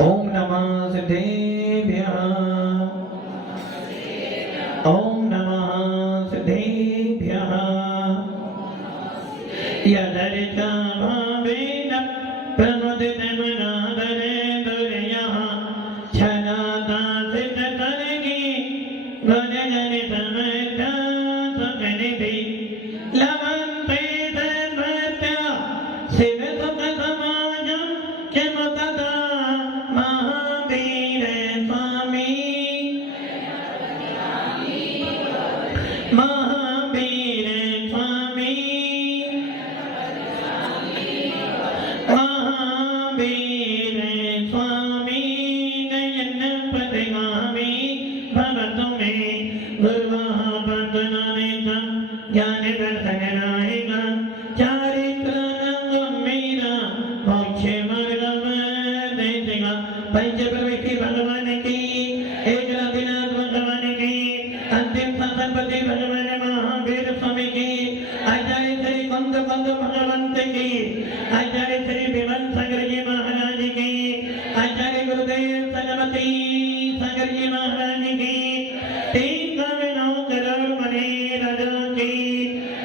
ओम नमः सिद्धेभ्यः। ओम नमः सिद्धेभ्यः। यदर्चा भावेन प्रमुदितमनादरेन्द्रियः छनाता सिद्धतरगे गणगणितमता सुगणिते लवन्ते तद्भक्त्या शिवसुखसमाजं किमुतदा महावीर स्वामी महावीर स्वामी महावीर स्वामी नयन पदगामी भवतु मे गुरुः बंदनानेतं ज्ञान दर्शन नायिका चारित्र मेरा मोक्ष मार्ग देगा। पंच प्रविष्टि भगवान की एकनाथ भगवान की अंतिम शासनपति भगवान महावीर स्वामी की आचार्य श्री कुंद भगवंत की आचार्य श्री विमल सागर जी महाराज की आचार्य गुरुदेव सरस्वती सागर जी महाराज की 3 करोड़ मने राजा की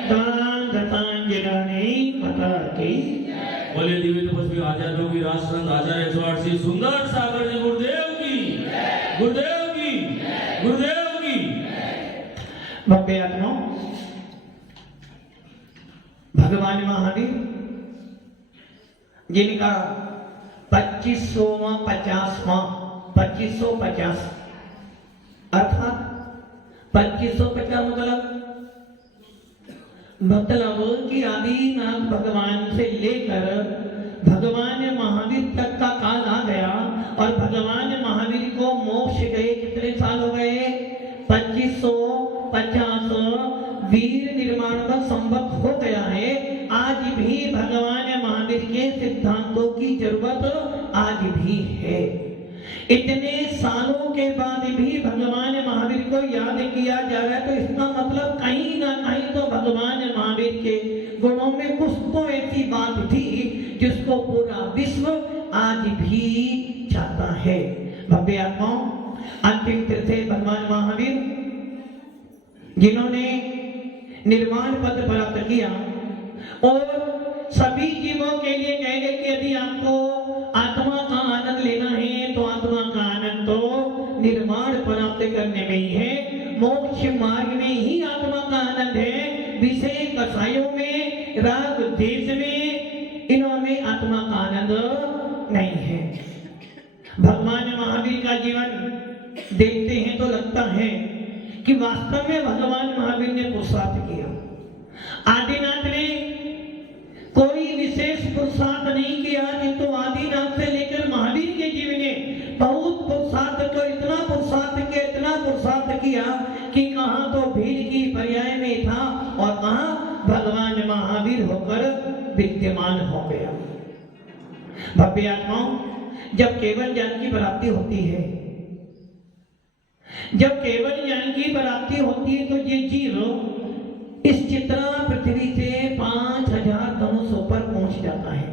द्वादशांजलि माता की। बोले दिव्य तपस्वी आचार्य योगी राष्ट्रसंत आचार्य 108 श्री सुंदर सागर जी गुरुदेव की गुरुदेव की गुरुदेव की। भव्य आत्माओं, भगवान महावीर जिनका 2550 अर्थात 2550 मतलब कि आदिनाथ भगवान से लेकर भगवान महावीर तक का काल आ गया और भगवान महावीर को मोक्ष गए कितने साल हो गए? 2550 वीर निर्माण का संभव हो गया है। आज भी भगवान महावीर के सिद्धांतों की जरूरत आज भी है। इतने सालों के बाद भी भगवान महावीर को याद किया जा रहा है तो इसका मतलब कहीं ना कहीं तो भगवान महावीर के गुणों में कुछ तो ऐसी बात थी जिसको पूरा विश्व आज भी चाहता है। भव्य आत्माओं, अंतिम तीर्थे भगवान महावीर जिन्होंने निर्वाण पद प्राप्त किया और सभी जीवों के लिए कह गए कि यदि आपको आत्मा का आनंद लेना है तो आत्मा का आनंद तो निर्वाण प्राप्त करने में ही है, मोक्ष मार्ग में ही आत्मा का आनंद है। विषय कसायों में, राग देश में, इनमें आत्मा का आनंद नहीं है। भगवान महावीर का जीवन देखते हैं तो लगता है कि वास्तव में भगवान महावीर ने पुरुषार्थ किया। आदिनाथ ने कोई विशेष पुरुषार्थ नहीं किया, किंतु आदिनाथ से लेकर महावीर के जीवन ने बहुत पुरुषार्थ तो इतना पुरुषार्थ किया कि कहाँ तो भील की पर्याय में था और कहाँ भगवान महावीर होकर विद्यमान हो गया। भव्य आत्माओं, जब केवल ज्ञान की प्राप्ति होती है, जब केवल ज्ञान की प्राप्ति होती है तो ये जीव इस चित्रा पृथ्वी से 5000 धनुष ऊपर पहुंच जाता है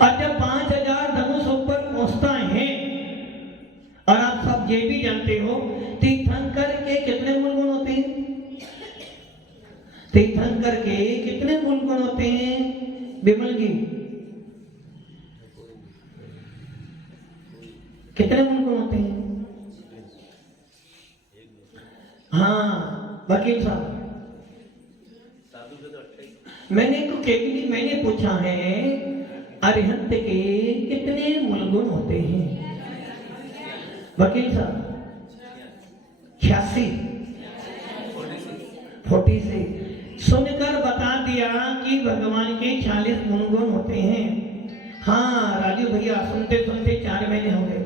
और जब 5000 धनुष ऊपर पहुंचता है और आप सब ये भी जानते हो तीर्थंकर के कितने मूल गुण होते हैं? तीर्थंकर के कितने मूल गुण होते हैं विमल जी? कितने मूल गुण होते हैं? हाँ वकील साहब, मैंने पूछा है अरिहंत के कितने मूल गुण होते हैं? वकील साहब 86 से सुनकर बता दिया कि भगवान के 40 मूल गुण होते हैं। हाँ राजू भैया, सुनते सुनते 4 महीने हो गए।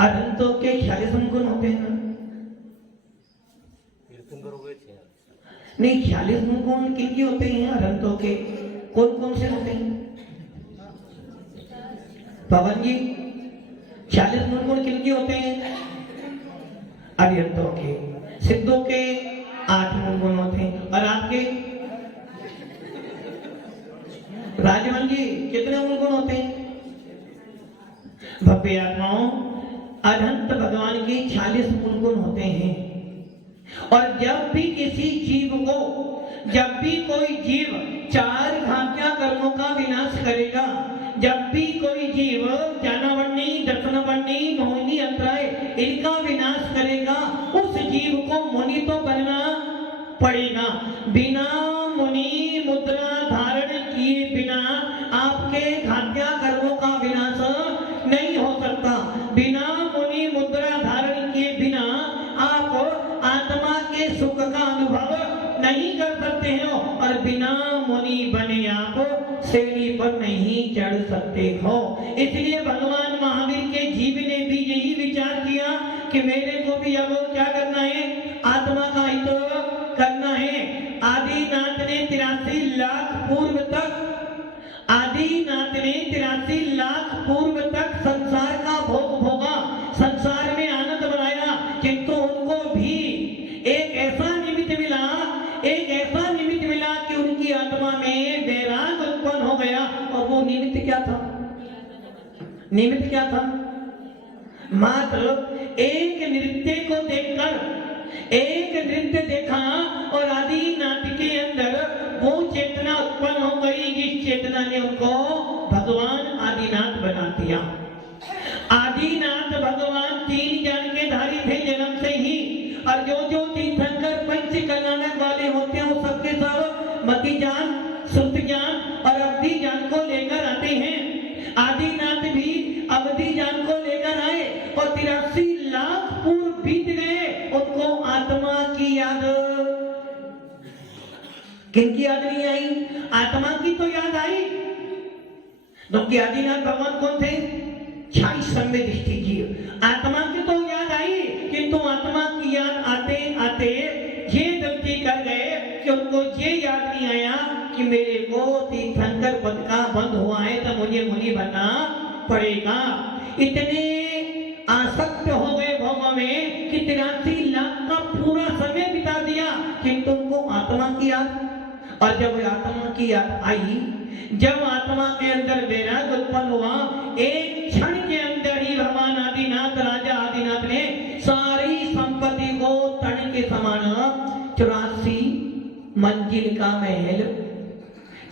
अरिहंतों के 40 मूल गुण होते हैं ना? नहीं, 40 मूल गुण किनके होते हैं? अरिहंतों के कौन कौन से होते हैं पवन जी? 40 मूल गुण किनके होते हैं? अरिहंतों के। सिद्धों के 8 मूल गुण होते हैं और आपके राजवन जी कितने मूल गुण होते हैं? भव्य आत्माओं, अनंत भगवान के 46 मूल गुण होते हैं। और जब भी किसी जीव को, जब भी कोई जीव 4 घातिया कर्मों का विनाश करेगा, जब भी कोई जीव ज्ञानावरणी, दर्शनावरणी, मोहिनी, अंतराय इनका विनाश करेगा, उस जीव को मुनि तो बनना पड़ेगा। बिना मुनि मुद्रा धारण किए बिना आपके घातिया कर्मों का विनाश नहीं हो सकता। बिना मुनि मुद्रा धारण किए बिना आप आत्मा के सुख का अनुभव नहीं कर सकते हो, और बिना मुनि बने आप सीढ़ी पर नहीं चढ़ सकते हो। इसलिए भगवान महावीर के जीव ने भी यही विचार किया कि मेरे को भी अब क्या करना है, आत्मा का हित करना है। आदिनाथ ने 83 लाख पूर्व तक, आदिनाथ ने 83 लाख पूर्व तक संसार का भोग भोगा, संसार में आनंद बनाया, किंतु उनको भी एक ऐसा निमित्त मिला, एक ऐसा निमित्त मिला कि उनकी आत्मा में वैराग उत्पन्न हो गया। और वो निमित्त क्या था? निमित्त क्या था? मात्र एक नृत्य को देखकर, एक नृत्य देखा और आदिनाथ के अंदर वो चेतना उत्पन्न हो गई, जिस चेतना ने उनको भगवान आदिनाथ बना दिया। आदिनाथ भगवान 3 ज्ञान के धारी थे जन्म से ही, और जो तीर्थंकर पंच कल्याणक वाले होते हैं वो सबके सब मति ज्ञान, श्रुति ज्ञान और अवधि ज्ञान को लेकर आते हैं। आदिनाथ भी अवधि ज्ञान को लेकर आए और 83 लाख पूर्व बीत गए, उनको आत्मा की याद, किनकी याद नहीं आई? आत्मा की तो याद आई। क्योंकि आदिनाथ भगवान कौन थे? 46 दृष्टि जीव। आत्मा की तो याद आई, किंतु आत्मा की याद आते आते ये गलती कर गए कि उनको ये याद नहीं आया कि मेरे को तीर्थंकर पद का बंद हुआ है तो मुझे मुनि बनना पड़ेगा। इतने आसक्त हो गए भोगों में कि 83 लाख का पूरा समय बिता दिया, किंतु उनको आत्मा की याद। और जब आत्मा की याद आई, जब आत्मा के अंदर वैराग उत्पन्न हुआ, एक क्षण के अंदर ही भगवान आदिनाथ, राजा आदिनाथ ने सारी संपत्ति को तन के समान 84 मंजिल का महल,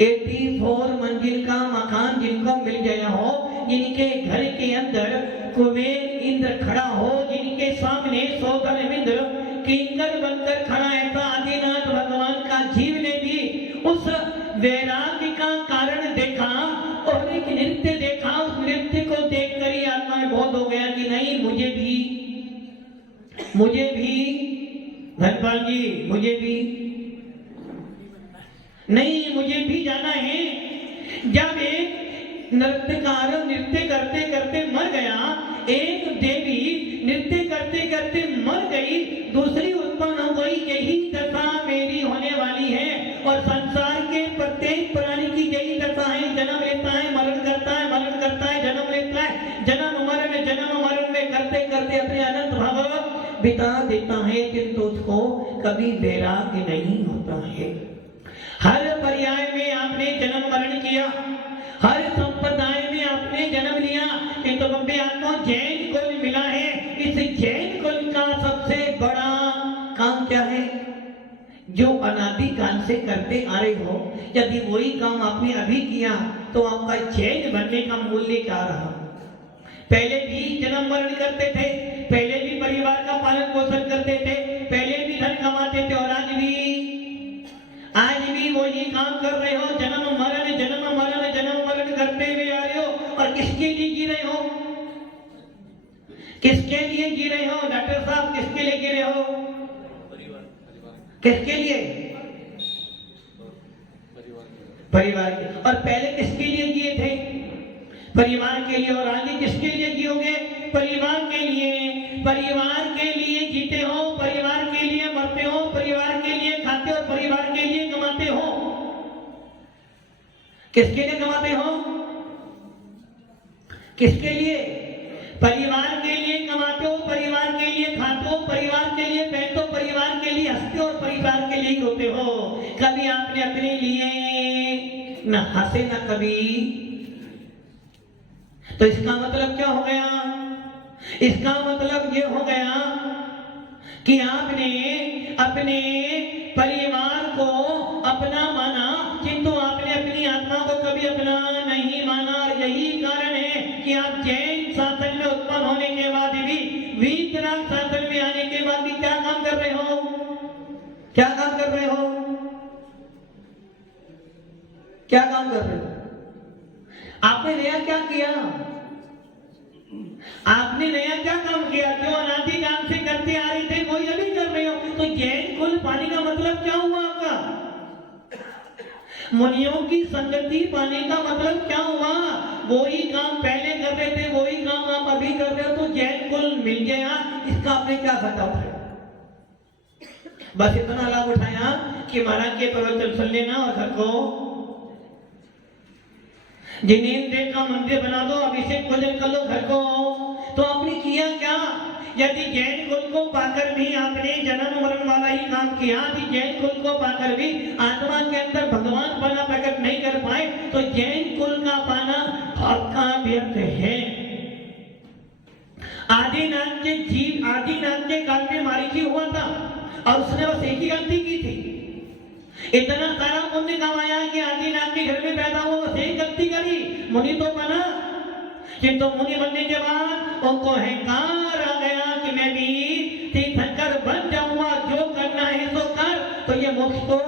84 मंजिल का मकान जिनको मिल गया हो, जिनके घर के अंदर कुबेर इंद्र खड़ा हो, जिनके सामने सौदन इंद्र किंकर बनकर खड़ा है, तो आदिनाथ भगवान का जीव ने भी उस वैराग्य का कारण देखा और एक नृत्य देखा। उस नृत्य को देखकर ही आत्मा में बोध हो गया कि नहीं, मुझे भी धनपाल जी, मुझे भी नहीं, मुझे भी जाना है। जब एक नृत्यकार नृत्य करते करते मर गया, एक देवी नृत्य करते करते मर गई, दूसरी उत्पन्न हो गई, यही दशा मेरी होने वाली है। और संसार के प्रत्येक प्राणी की यही दशा है, जन्म लेता है, मरण करता है, मरण करता है, जन्म लेता है, जन्म मरण में करते करते अपने अनंत भाव बिता देता है, किंतु उसको कभी वैराग्य नहीं होता है। हर पर्याय में आपने जन्म मरण किया, हर संप्रदाय में आपने जन्म लिया, किंतु बब्बे आपको जैन कुल मिला है। इस जैन कुल का सबसे बड़ा काम क्या है? जो अनादि काल से करते आ रहे हो, यदि वही काम आपने अभी किया तो आपका जैन बनने का मूल्य क्या रहा? पहले भी जन्म मरण करते थे, पहले भी परिवार का पालन पोषण करते थे, पहले भी धन कमाते थे, और आज भी वही काम कर रहे हो, जन्म मरण करते हुए आ रहे हो। और किसके लिए जी रहे हो? किसके लिए जी रहे हो डॉक्टर साहब? किसके लिए जी रहे हो? किसके लिए? परिवार के। और पहले किसके लिए जिए थे? परिवार के लिए। और आगे किसके लिए जियोगे? परिवार के लिए। परिवार के लिए जीते हो, परिवार के लिए मरते हो, परिवार के लिए खाते हो, परिवार के लिए कमाते हो। किसके लिए कमाते हो? किसके लिए? परिवार के लिए कमाते हो, परिवार के लिए खाते हो, परिवार के लिए पहनते हो, परिवार के लिए हंसते हो, परिवार के लिए रोते हो। कभी आपने अपने लिए न हंसे न कभी। तो इसका मतलब क्या हो गया? इसका मतलब ये हो गया कि आपने अपने परिवार को अपना माना, किंतु आपने अपनी आत्मा को कभी अपना नहीं माना। यही कारण है कि आप जैन शासन में उत्पन्न होने के बाद भी, वीतराग शासन में आने के बाद भी क्या काम कर रहे हो? क्या काम कर रहे हो? क्या काम कर रहे हो? आपने नया क्या किया? आपने नया क्या काम किया? जो अनादि काल से करते आ रहे थे वही अभी कर रहे हो। तो जैन कुल पाने का मतलब क्या हुआ आपका? मुनियों की संगति पाने का मतलब क्या हुआ? वही काम पहले कर रहे थे वही काम आप अभी कर रहे हो, तो जैन कुल मिल गया। इसका आपने क्या फायदा उठाया? बस इतना लाभ उठाया कि महाराज के प्रवचन सुन लेना और घर को जिनेंद्र का मंदिर बना दो, अभिषेक पूजन कर लो, घर को आओ। तो आपने किया क्या? यदि जैन कुल को पाकर भी आपने जन्म मरण वाला ही काम किया, यदि जैन कुल को पाकर भी आत्मा के अंदर भगवान पाना प्रकट नहीं कर पाए, तो जैन कुल का पाना आपका व्यर्थ है। आदिनाथ के काल में मारीची हुआ था और उसने बस एक ही गलती की थी। इतना सारा पुण्य कमाया कि आदिनाथ के घर में पैदा हुआ, बस एक गलती करी, मुनि तो बना। किंतु मुनि बनने के बाद उनको अहंकार आ गया कि मैं भी तीर्थंकर बन जाऊंगा, जो करना है तो कर। तो ये मोक्ष तो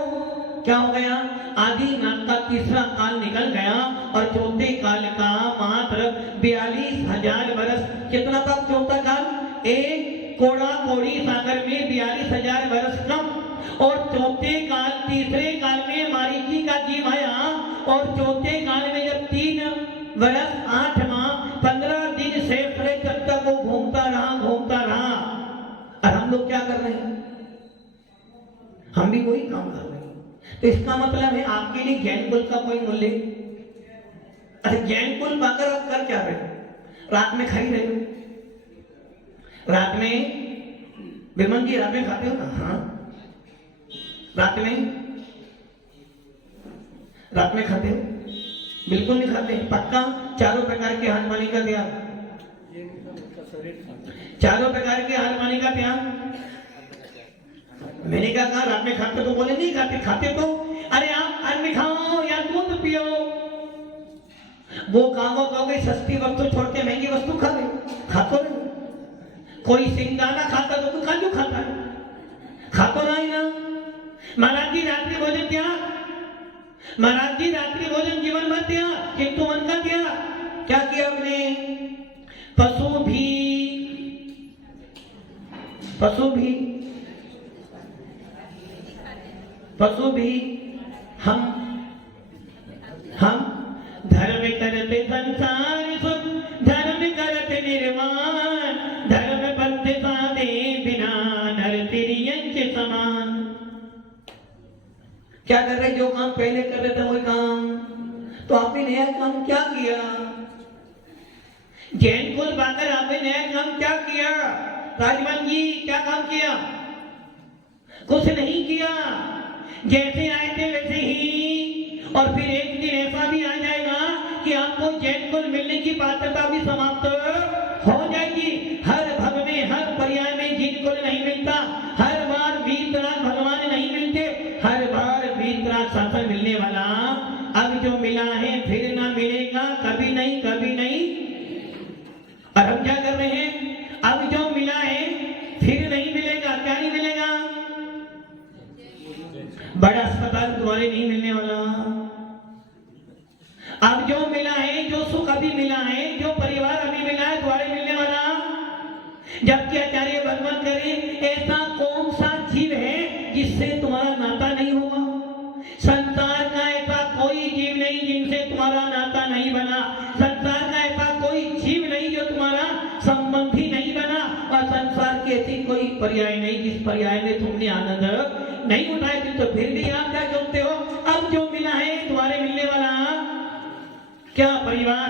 क्या हो गया? आदिनाथ का तीसरा काल निकल गया और चौथे काल का मात्र 42,000 वर्ष। कितना था चौथा काल? एक कोड़ा कोड़ी सागर में 42,000 वर्ष कम। और चौथे काल, तीसरे काल में मारीची का जीव आया और चौथे काल में जब 3 वर्ष 8 माह 15 दिन से तब तक वो घूमता रहा। और हम लोग क्या कर रहे हैं? हम भी वही काम कर रहे हैं। तो इसका मतलब है आपके लिए जैन कुल का कोई मूल्य? अरे जैन कुल पाकर आप कर क्या रहे हो? रात में खाई रहे हो? रात में विमन जी रात में खाते हो ना? हाँ, रात में खाते हो? बिल्कुल नहीं खाते। पक्का? चारों प्रकार के हार पानी का त्याग, चारों प्रकार के हार पानी का त्याग। मैंने कहा रात में खाते? तो बोले नहीं खाते। खाते तो अरे आप अन्न खाओ या दूध पियो। वो कामों कहोगे सस्ती वस्तु छोड़ के महंगी वस्तु खा ले, खातो नहीं। कोई सिंगाना खाता तो तू क्यों खाता है? खातो नहीं ना। महाराज जी रात्रि भोजन त्याग, महाराज जी रात्रि भोजन जीवन भर त्याग, किंतु मन का त्याग क्या किया आपने? पशु भी हम धर्म करते संसार सुख, धर्म करते निर्वाण, धर्म पंथ साधे बिना नर तिर्यंच समान। क्या कर रहे? जो काम पहले कर रहे थे वही काम। तो आपने नया काम क्या किया? जैन कुल पाकर आपने नया काम क्या किया? राजमान जी क्या काम किया? कुछ नहीं किया। जैसे आए थे वैसे ही। और फिर एक दिन ऐसा भी आ जाएगा कि आपको जैन कुल मिलने की पात्रता भी समाप्त हो जाएगी। हर भव में, हर पर्याय में जिन कुल नहीं मिलता, हर बार वीतराग भगवान नहीं मिलते, हर बार वीतराग शासन मिलने वाला अब जो मिला है फिर ना मिलेगा, कभी नहीं, कभी नहीं। और हम क्या कर रहे हैं? अब जो मिला है फिर नहीं मिलेगा। क्या नहीं मिलेगा? बड़ा अस्पताल तुम्हारे नहीं मिलने वाला। अब जो मिला है, जो सुख अभी मिला है, जो परिवार अभी मिला है, तुम्हारे मिलने वाला। जबकि आचार्य भगवान करे ऐसा कौन सा जीव है जिससे तुम्हारा नाता नहीं होगा? संसार का ऐसा कोई जीव नहीं जिनसे तुम्हारा नाता नहीं बना। संसार का ऐसा कोई जीव नहीं जो तुम्हारा संबंधी नहीं बना। और संसार की ऐसी कोई पर्याय नहीं जिस पर्याय में तुमने आनंद नहीं उठाए थे। तो फिर भी आप क्या सोचते हो? अब जो मिला है तुम्हारे मिलने वाला क्या परिवार?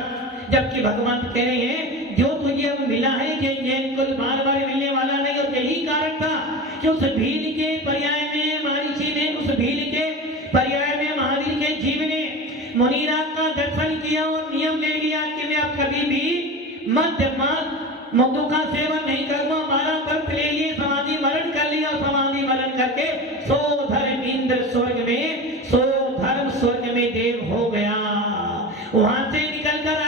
जबकि भगवान कह रहे हैं जो तुझे अब मिला है जैन कुल बार बार मिलने वाला नहीं। और यही कारण था कि उस भील के पर्याय में महर्षि ने, उस भील के पर्याय में महावीर के जीव ने मुनिराज का दर्शन किया और नियम ले लिया कि मैं अब कभी भी मधु का सेवन नहीं करूंगा, 12 व्रत ले लिए, समाधि मरण कर लिया, समाधि मरण करके सो धर्म इंद्र स्वर्ग में, सो धर्म स्वर्ग में देव हो गया। वहां से निकल कर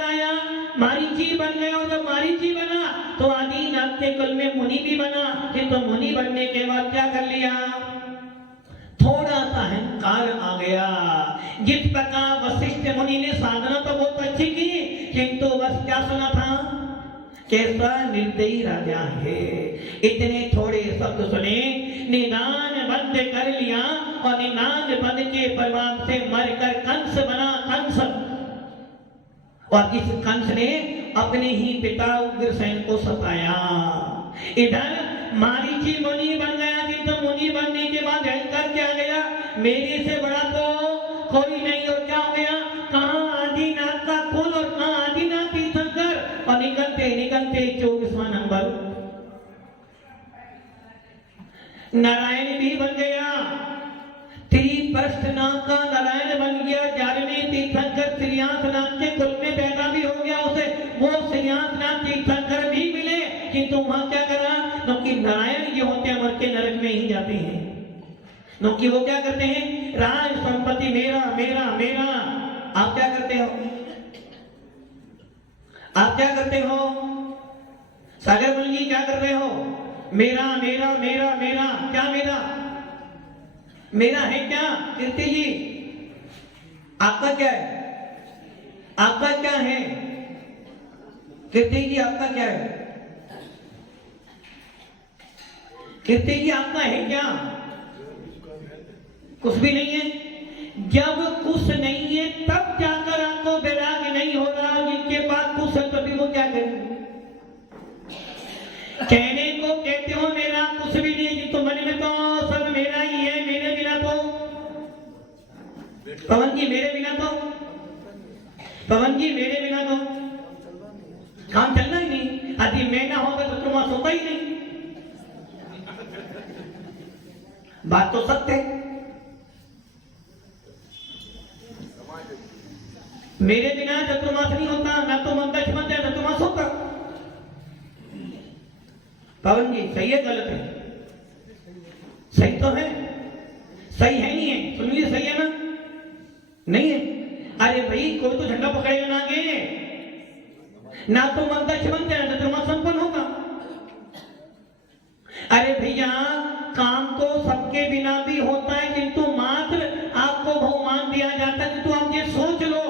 आया मारीची बन गया। और जब मारीची बना तो आदिनाथ के कुल में मुनि भी बना। किंतु मुनि बनने के बाद क्या कर लिया, थोड़ा सा अहंकार आ गया। जिस प्रकार वशिष्ठ मुनि ने साधना तो बहुत अच्छी की, किंतु बस क्या सुना था, कैसा निर्दयी राजा है। इतने थोड़े शब्द सुने, निदान बंद कर लिया और निदान बंद के प्रभाव से मरकर कंस बना। कंस, और इस कंस ने अपने ही पिता उग्रसेन को सताया। इधर मारीची मुनि बन गया, किंतु मुनि बनने के बाद अहंकार क्या गया, मेरे से बड़ा तो कोई नहीं। और क्या हो गया, कहां आदिनाथ का कुल और कहां आदिनाथ तीर्थंकर। और निकलते निकलते 24वां नंबर नारायण भी बन गया। त्रिप्रस्थ नाम का नारायण बन गया। 11वें तीर्थंकर श्रीयांशनाथ के कुल में पैदा भी हो गया। उसे वो श्रीयांशनाथ तीर्थंकर भी मिले, किंतु वहां क्या करा, क्योंकि नारायण ये होते हैं मर के नरक में ही जाते हैं। क्योंकि वो क्या करते हैं, राज संपत्ति मेरा मेरा मेरा। आप क्या करते हो, आप क्या करते हो, सागर मुनि जी क्या कर रहे हो, मेरा मेरा मेरा मेरा। क्या मेरा, मेरा है क्या। कीर्ति जी आपका क्या है, आपका क्या है, कीर्ति जी आपका क्या है, कीर्ति जी आपका है क्या, कुछ भी नहीं है। जब कुछ नहीं है तब जाकर आपको वैराग्य नहीं हो रहा। जिनके पास कुछ है तभी वो क्या करेंगे, कहने को कहते हो मेरा कुछ भी नहीं, तो मन में तो सब मेरा ही है। मेरे बिना तो पवन जी, मेरे बिना तो पवन जी, मेरे बिना तो काम चलना ही नहीं। यदि मैं ना होगा तो तुम सोता ही नहीं। बात तो सत्य है। मेरे बिना चतुर्मास नहीं होता, ना तो मंगल बनता है, चतुर्मास होता। पवन जी सही है गलत है, सही तो है, सही है नहीं है, सुन लीजिए, सही है ना, नहीं है। अरे भाई कोई तो झंडा पकड़ेगा ना आगे, ना तो मंगल बनता है, ना चतुर्मास संपन्न होगा। अरे भैया काम तो सबके बिना भी होता है, किंतु मात्र आपको बहुमान दिया जाता है। किंतु आप ये सोच लो,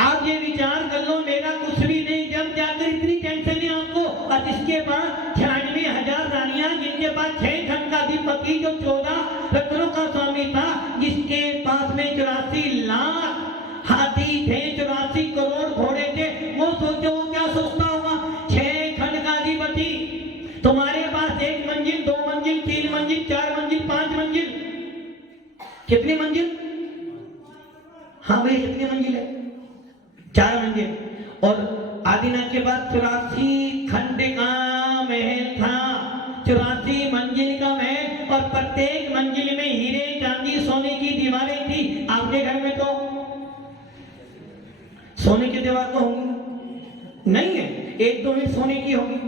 आप ये विचार कर लो, मेरा कुछ भी नहीं, जब जाकर इतनी टेंशन है आपको। और इसके बाद 96,000 रानियां, जिनके पास 6 खंड का अधिपति, जो 14 रत्नों का स्वामी था, जिसके पास में 84 लाख हाथी थे, 84 करोड़ घोड़े थे, वो सोचो वो क्या सोचता होगा। 6 खंड का अधिपति, तुम्हारे पास 1 मंजिल, 2 मंजिल, 3 मंजिल, 4 मंजिल, 5 मंजिल, कितनी मंजिल, हाँ भाई कितनी मंजिल है, 4 मंजिल। और आदिनाथ के पास 84 खंड का महल था, 84 मंजिल का महल, और प्रत्येक मंजिल में हीरे चांदी सोने की दीवारें थी। आपके घर में तो सोने की दीवार तो होंगी नहीं है, 1-2 में सोने की होगी।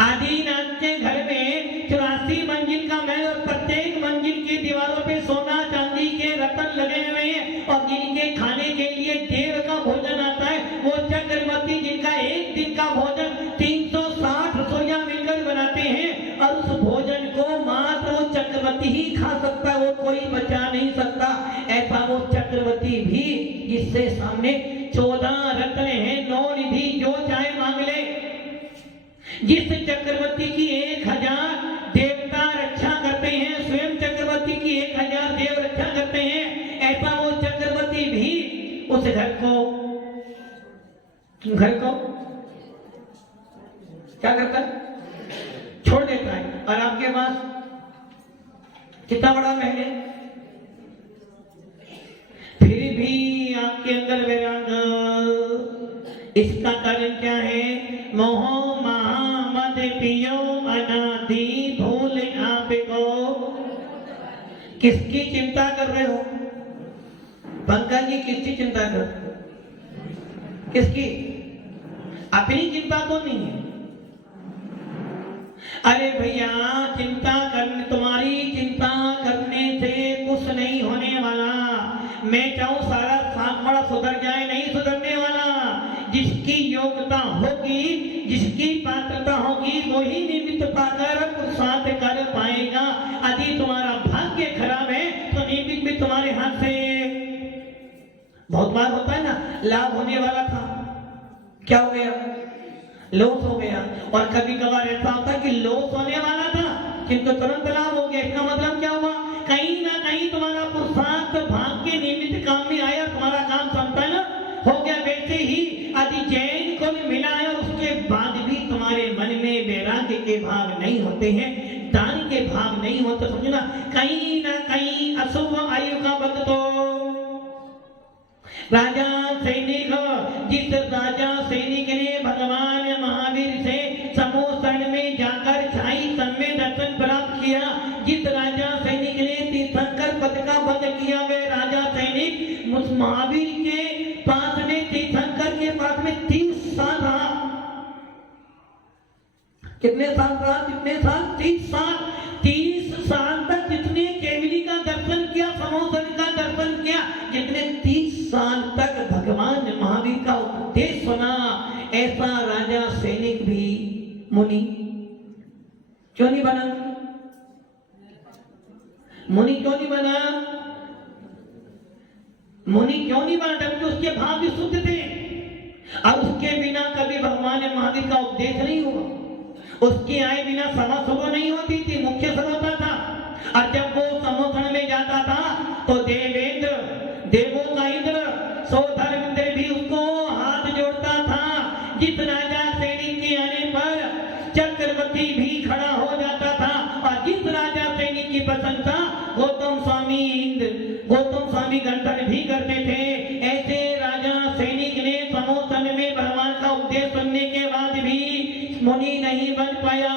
आदिनाथ के घर में 84 मंजिल का महल, और प्रत्येक मंजिल की दीवारों पे सोना चांदी के रतन लगे हुए हैं। और जिनके खाने के लिए देव का भोजन आता है, वो चक्रवर्ती, जिनका एक दिन का भोजन 360 रसोइया मिलकर बनाते हैं, और उस भोजन को मात्र वो चक्रवर्ती ही खा सकता है, वो कोई बचा नहीं सकता। ऐसा वो चक्रवर्ती भी, जिससे सामने 14 रत्न हैं, 9 निधि, जो चाहे मांग ले। जिस चक्रवर्ती की 1000 देवता रक्षा करते हैं, स्वयं चक्रवर्ती की 1000 देव रक्षा करते हैं, ऐसा वो चक्रवर्ती भी उस घर को क्या करता है, छोड़ देता है। और आपके पास कितना बड़ा महल है, फिर भी आपके अंदर वैराग। इसका कारण क्या है, मोह महामद पियो अनादि भूल आपको। किसकी चिंता कर रहे हो पंकज जी, किसकी चिंता कर, किसकी? अपनी चिंता तो नहीं है। अरे भैया, तुम्हारी चिंता करने से कुछ नहीं होने वाला। मैं चाहूं सारा सामड़ा सुधर जाए, नहीं सुधरने वाला। जिसकी योग्यता होगी, जिसकी पात्रता होगी, वही निमित्त पाकर पुरुषार्थ कर पाएगा। यदि तुम्हारा भाग्य खराब है तो निमित्त भी तुम्हारे हाथ से। बहुत बार होता है ना, लाभ होने वाला था, क्या हो गया? लॉस हो गया। और कभी कभार ऐसा होता है कि लॉस होने वाला था किंतु तुरंत लाभ हो गया। इसका मतलब क्या हुआ? कहीं ना कहीं तुम्हारा पुरुषार्थ भाग्य निमित्त काम में आया, तुम्हारा काम संपन्न हो गया। वैसे ही यदि जैन को मिला है और उसके बाद भी तुम्हारे मन में वैराग्य के भाव नहीं होते हैं, दान के भाव नहीं होते, समझना कहीं ना कहीं अशुभ आयु का वक्त। तो राजा सैनिक, जिस राजा सैनिक ने भगवान महावीर से समूह शरण में जाकर छाई सन में दर्शन प्राप्त किया, जिस राजा सैनिक ने तीर्थंकर पद का वध किया, वे राजा सैनिक उस महावीर के पास में, तीर्थंकर के पास में 30 साल रहा। कितने साल रहा? कितने साल? 30 साल। 30 साल तक जितने केवली का दर्शन किया, समोसन का दर्शन किया, जितने 30 साल तक भगवान महावीर का उपदेश सुना, ऐसा राजा सैनिक भी मुनि क्यों नहीं बना? मुनि क्यों नहीं बना? मुनि क्यों नहीं बना? जबकि उसके भाव भी शुद्ध थे और उसके बिना कभी भगवान महावीर का उपदेश नहीं हुआ। उसके आए बिना सभा शुरू नहीं होती थी, मुख्य सभा होता था। और जब वो समोधन में जाता था तो देवेंद्र, देवों का इंद्र, सो धर्मेंद्र भी उसको हाथ जोड़ता था। जिस राजा सैनिक के आने पर चक्रवर्ती भी खड़ा हो जाता था। और जिस राजा सैनिक की प्रशंसा गौतम स्वामी गंधर भी करते थे, ऐसे राजा सैनिक ने समोधन में भगवान का उपदेश सुनने के बाद भी मुनि नहीं बन पाया।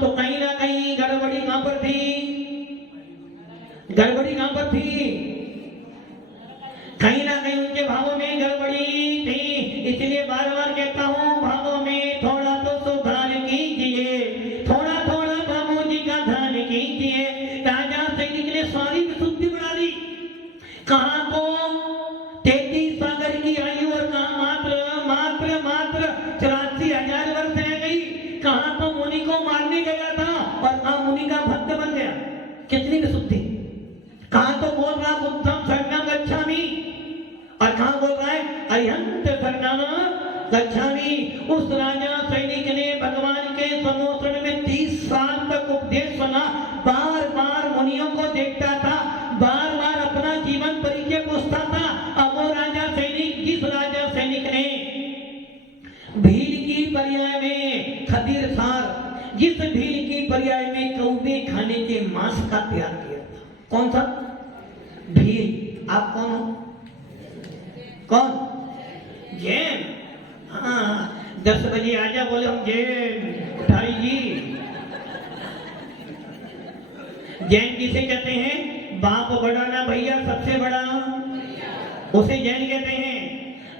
तो कहीं ना कहीं गड़बड़ी कहां पर थी? गड़बड़ी कहां पर थी? कहीं ना कहीं उनके भावों में गड़बड़ी थी। इसलिए बार बार कहता हूं, भावों में थोड़ा तो सुधार कीजिए, थोड़ा थोड़ा बाबू जी का ध्यान कीजिए। राजा सैनिक ने सारी विशुद्धि बढ़ा दी। कहां तो 33 सागर की आयु और कहां मात्र 84,000 वर्ष रह गई। कहां तो मुनि को मारने गया था और कहां मुनि का भक्त बन गया। कितनी विशुद्धि! कहां तो बोल रहा बुद्धम शरणं गच्छामि और कहां बोल रहा है अरिहंत शरणं गच्छामि। उस राजा सैनिक ने भगवान के समोषण में 30 साल तक उपदेश सुना। बार बार मुनियों को देखता था, बार बार अपना जीवन परिचय पूछता था। अब वो राजा सैनिक, जिस राजा सैनिक ने भीड़ की पर्याय में खदीर सार, जिस भीड़ की पर्याय में कौवे खाने के मांस का त्याग किया था। कौन था? भीड़। आप कौन हो? कौन? जैन। हाँ, 10 बजे आजा, बोले हम जैन। उठाई जी। जैन किसे कहते हैं? बाप बड़ा ना भैया, सबसे बड़ा, उसे जैन कहते हैं।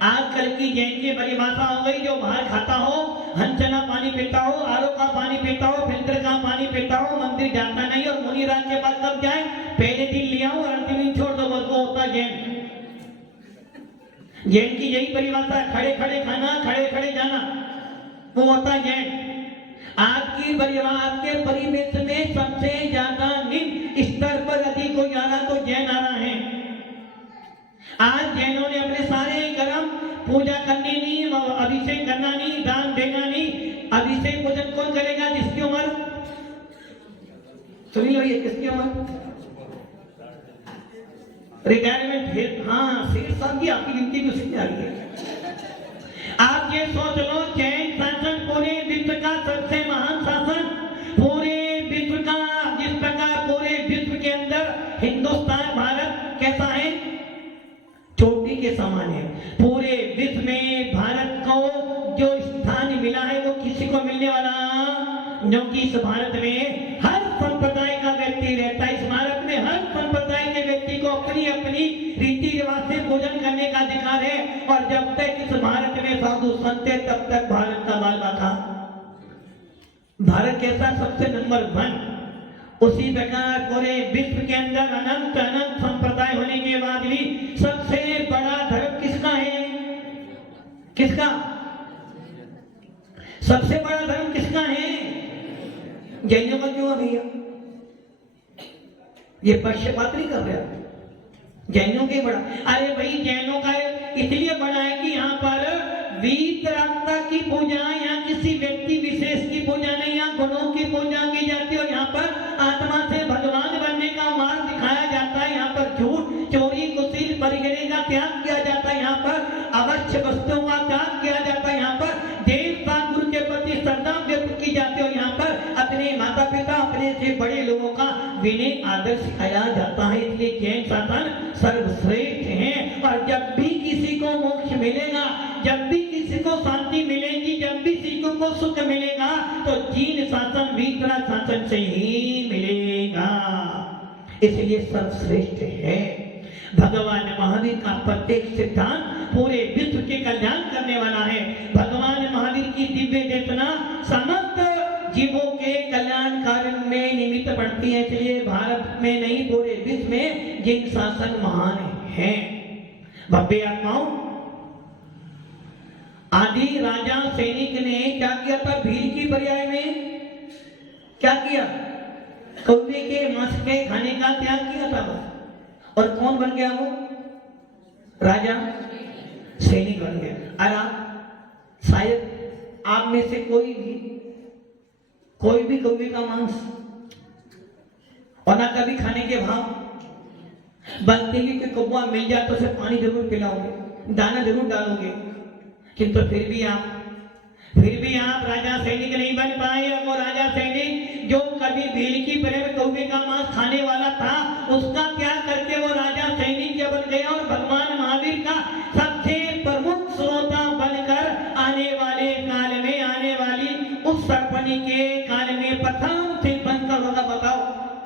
आजकल की जैन की परिभाषा हो गई, जो बाहर खाता हो, हंचना पानी पीता हो, आरो का पानी पीता हो, फिल्टर का पानी पीता हो, मंदिर जाता नहीं और मुनि रात के बाद कब जाए? पहले दिन लिया हो और अंतिम दिन छोड़ दो, बस वो होता जैन। जैन की यही परिभाषा है, खड़े खड़े खाना, खड़े खड़े जाना, वो होता जैन। आज के परिवेश में सबसे ज्यादा निम्न स्तर पर यदि कोई आ रहा तो जैन आ रहा है। आज जैनों ने अपने सारे कर्म, पूजा करनी नहीं, अभिषेक करना नहीं, दान देना नहीं। अभिषेक पूजन कौन करेगा? जिसकी उम्र, सुनी लो, ये किसकी उम्र? रिटायरमेंट है। हाँ, 60 साल की आपकी गिनती भी उसी में आ रही है। आप ये सोच लो, जैन शासन पूरे विश्व का सबसे महान शासन, पूरे विश्व का, जिस प्रकार पूरे विश्व के अंदर हिंदुस्तान, भारत कैसा है? चोटी के समान है। पूरे विश्व में भारत को जो स्थान मिला है वो किसी को मिलने वाला, क्योंकि इस भारत में हर संप्रदाय का व्यक्ति रहता है। इस भारत में हर संप्रदाय के व्यक्ति को अपनी अपनी रीति रिवाज से पूजन करने का अधिकार है। और जब तक इस भारत में साधु संत थे तब तक भारत का बालबा था। भारत कैसा सबसे नंबर 1। उसी प्रकार पूरे विश्व के अंदर अनंत अनंत संप्रदाय होने के बाद भी सबसे बड़ा धर्म किसका है? किसका? सबसे बड़ा धर्म किसका है? जैनों का क्यों है भैया? ये पक्षपात नहीं कर रहे, जैनों के बड़ा। अरे भाई जैनों का इसलिए बड़ा है कि यहाँ पर वीतरागता की पूजा, यहाँ किसी व्यक्ति विशेष की पूजा नहीं, यहाँ गुणों की पूजा की जाती है और यहाँ पर आत्मा से भगवान बनने का मार्ग दिखाया जाता है। यहाँ पर झूठ चोरी कुशील परिग्रह का त्याग किया जाता है, यहाँ पर अवश्य वस्तुओं का त्याग किया जाता है, यहाँ पर देवता गुरु के प्रति श्रद्धा व्यक्त की जाती है और यहाँ पर अपने माता पिता अपने से बड़े लोगों का विनय आदर सिखाया जाता है। इसलिए जैन शासन सर्वश्रेष्ठ है। और जब भी किसी को मोक्ष मिलेगा, जब भी किसी को शांति मिलेगी, जब भी किसी को सुख मिलेगा तो जीन शासन वीतराग शासन से ही मिलेगा। इसलिए सर्वश्रेष्ठ है। भगवान महावीर का प्रत्येक सिद्धांत पूरे विश्व के कल्याण करने वाला है। भगवान महावीर की दिव्य चेतना समस्त जीवों के कल्याण कार्य में निमित्त बढ़ती है। इसलिए भारत में नहीं पूरे विश्व में जिन शासन महान है। भव्य आत्माओं, आदि राजा सैनिक ने क्या किया था? भील की पर्याय में क्या किया? कौवे के मांस के खाने का त्याग किया था बस। और कौन बन गया वो? राजा सैनिक बन गया। और आप शायद आप में से कोई भी कौवे का मांस और ना कभी खाने के भाव बनते ही कि कौवा मिल जाए तो उसे पानी जरूर पिलाओगे, दाना जरूर डालोगे, किंतु फिर भी आप राजा सैनिक नहीं बन पाए। वो राजा सैनिक जो कभी भील की प्रेम कौवे का मांस खाने वाला था, उसका त्याग करके वो राजा सैनिक जब बन गया और भगवान महावीर का सबसे प्रमुख श्रोता बनकर आने वाले काल में, आने वाली उस सर्पणी के काल में प्रथम से बनकर होगा। बताओ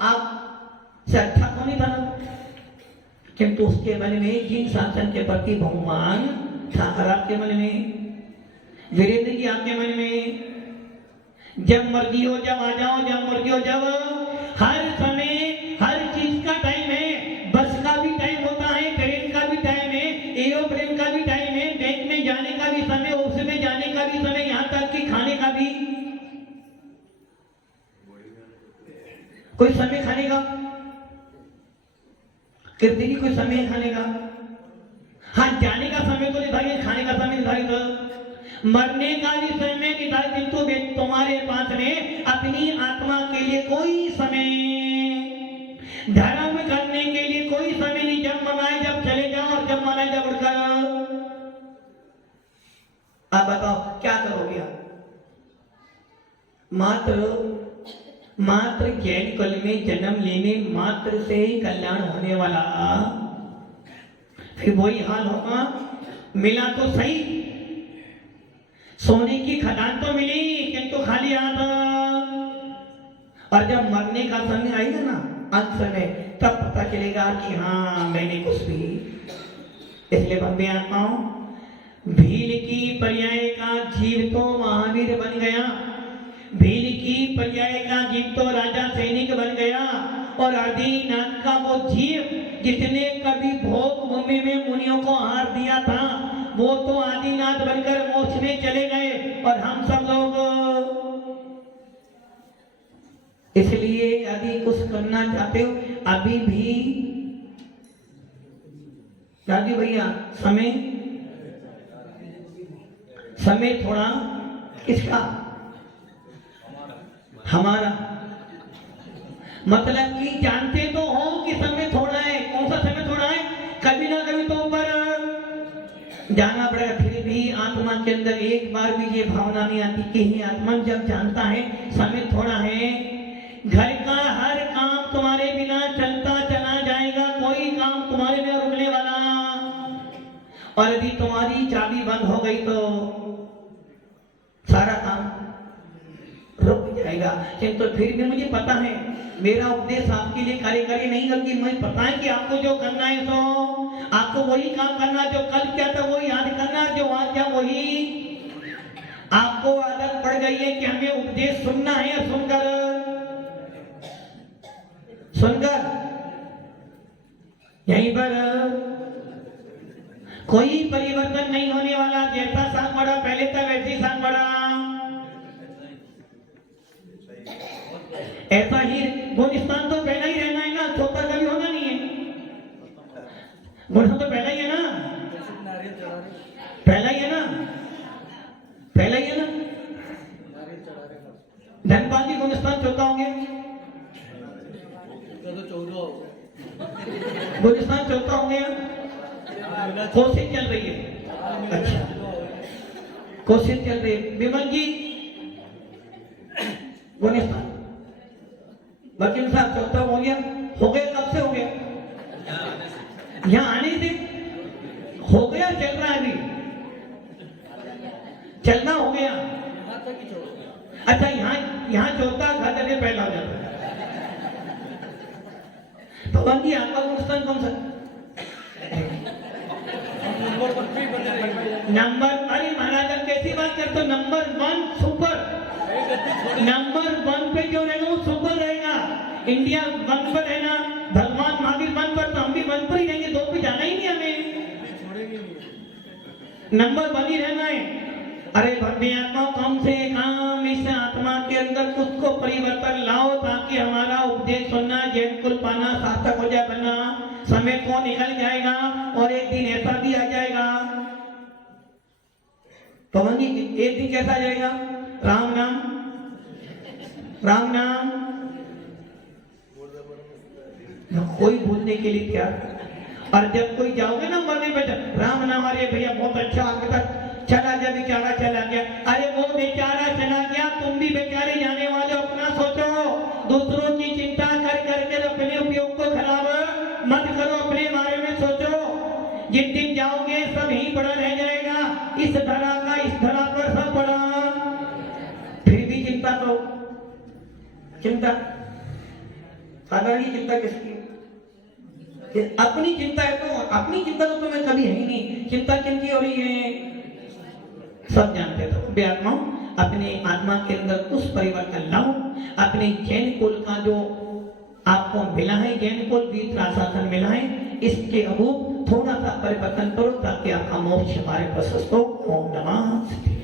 आप से अच्छा कौन था ना? किंतु उसके मन में जिन शासन के प्रति बहुमान था। आपके मन में, वीरेंद्र जी आपके मन में, जब मर्जी हो जब आ जाओ, जब मर्जी हो जब, हर समय हर चीज का टाइम है। बस का भी टाइम होता है, ट्रेन का भी टाइम है, एरोप्लेन का भी टाइम है, बैंक में जाने का भी समय, ऑफिस में जाने का भी समय, यहाँ तक कि खाने का भी कोई समय खाने का, कीर्ति की कोई समय खाने का। हाँ, जाने का समय तो निर्धारित, खाने का समय निर्धारित, मरने का भी समय निर्धारित, किंतु तुम्हारे पास में अपनी आत्मा के लिए कोई समय, धर्म करने के लिए कोई समय नहीं। जब मनाए जब चले जाओ और जब मनाए जब उठकर। अब बताओ क्या करोगे आप? मात्र जैन कुल में जन्म लेने मात्र से ही कल्याण होने वाला, फिर वही हाल होगा। मिला तो सही, सोने की खदान तो मिली, किंतु खाली हाथ। और जब मरने का समय आएगा ना, अंत समय, तब पता चलेगा कि हाँ मैंने कुछ भी। इसलिए भव्य आत्माओं, भील की पर्याय का जीव तो महावीर बन गया, भील की पर्याय का जीव तो राजा सैनिक बन गया। और आदिनाथ का वो जीव जिसने कभी भोग भूमि में मुनियों को हार दिया था, वो तो आदिनाथ बनकर मोक्ष में चले गए। और हम सब लोग इसलिए यदि कुछ करना चाहते हो अभी भी, दादी भैया, समय थोड़ा किसका? हमारा। मतलब कि जानते तो हो कि समय थोड़ा है। कौन सा समय थोड़ा है? कभी ना कभी तो ऊपर जाना पड़ेगा। फिर भी आत्मा के अंदर एक बार भी ये भावना नहीं आती कि ही आत्मा जब जानता है समय थोड़ा है, घर का हर काम तुम्हारे बिना चलता चला जाएगा, कोई काम तुम्हारे बिना रुकने वाला। और यदि तुम्हारी चाबी बंद हो गई तो सारा काम रुक जाएगा। किंतु फिर भी मुझे पता है मेरा उपदेश आपके लिए कार्यकारी नहीं करती, मैं पता है कि आपको जो करना है तो आपको वही काम करना, जो कल क्या था वही याद करना, जो आज क्या वही। आपको आदत पड़ गई है कि हमें उपदेश सुनना है या सुनकर यहीं पर कोई परिवर्तन नहीं होने वाला। जैसा सांग बढ़ा पहले था वैसे सांग बढ़ा, ऐसा ही गुणस्थान तो पहला ही रहना है ना, छोटा कभी होना नहीं है। गुण तो पहला ही है ना, पहला ही है ना, पहला ही है ना। धनपाल जी गुणस्थान चौथा होंगे, गुणस्थान चौथा होंगे। कोशिश चल रही है, अच्छा कोशिश चल रही है। विमल जी गुणस्थान, वकील साहब चौथा हो गया, हो गया कब से हो गया? यहाँ आने से हो गया, चल रहा है अभी, चलना हो गया। अच्छा यहाँ चौथा घर जगह पहला हो जाता है। भगवान जी आपका गुणस्थान कौन सा? नंबर, अरे महाराज आप कैसी बात करते हो? नंबर 1 सुपर, नंबर 1 पे क्यों रहेगा? वो सुपर रहेगा। इंडिया 1 पर है ना, भगवान महावीर 1 पर, तो हम भी 1 पर ही रहेंगे, 2 पे जाना ही नहीं हमें, नंबर 1 ही रहना है। अरे भक्ति आत्मा कम से कम इस आत्मा के अंदर कुछ को परिवर्तन लाओ, ताकि हमारा उपदेश सुनना, जैन कुल पाना सार्थक हो जाए। बनना समय को निकल जाएगा और एक दिन ऐसा भी आ जाएगा। पवन जी एक दिन कैसा आ जाएगा? राम नाम, राम नाम कोई बोलने के लिए क्या। और जब कोई जाओगे ना मरने पे, राम नाम, अरे भैया बहुत अच्छा आपके साथ चला गया, बेचारा चला गया। अरे वो बेचारा चला गया, तुम भी बेचारे जाने वाले, अपना सोचो। दूसरों की चिंता कर करके अपने उपयोग को खराब मत करो, अपने बारे में सोचो। जिस दिन जाओगे सब यहीं पड़ा रह जाएगा, इस धरा का इस धरा पर सब पड़ा। फिर भी चिंता तो चिंता साधारण चिंता किसकी? अपनी चिंता है, तो अपनी चिंता तो तुम्हें कभी है ही नहीं। चिंता किनकी हो रही है? सब जानते थे। आत्माओं अपने आत्मा के अंदर उस परिवर्तन लाओ। अपने जैन कुल का जो आपको मिला है, जैन कुल वीतराशासन मिला है, इसके अनुरूप थोड़ा सा परिवर्तन करो, ताकि आपका मोक्ष हमारे प्रशस्त हो। ओम नमः।